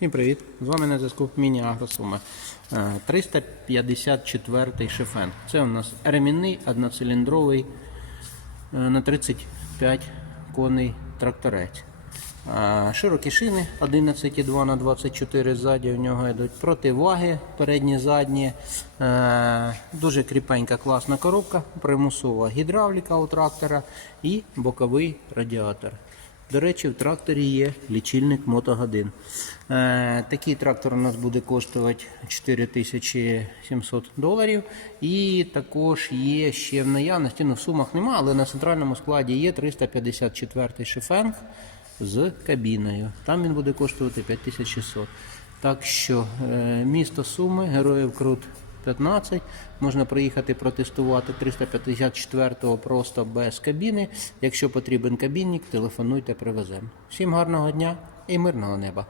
Всім привіт! З вами на зв'язку Міні Агросума. Е, 354 шифен. Це у нас ремінний одноциліндровий е, на 35 коней тракторець. Е, Широкі шини 11,2 на 24 ззаді. У нього йдуть противаги передні, задні. Дуже кріпенька класна коробка, примусова гідравліка у трактора і боковий радіатор. До речі, в тракторі є лічильник мотогодин. Е, такий трактор у нас буде коштувати 4700 доларів. І також є ще в наявності, ну в сумах нема, але на центральному складі є 354 шифенг з кабіною. Там він буде коштувати 5600. Так що е, місто Суми, Героїв Крут 15. Можна приїхати протестувати 354-го просто без кабіни. Якщо потрібен кабінник, телефонуйте, привеземо. Всім гарного дня і мирного неба!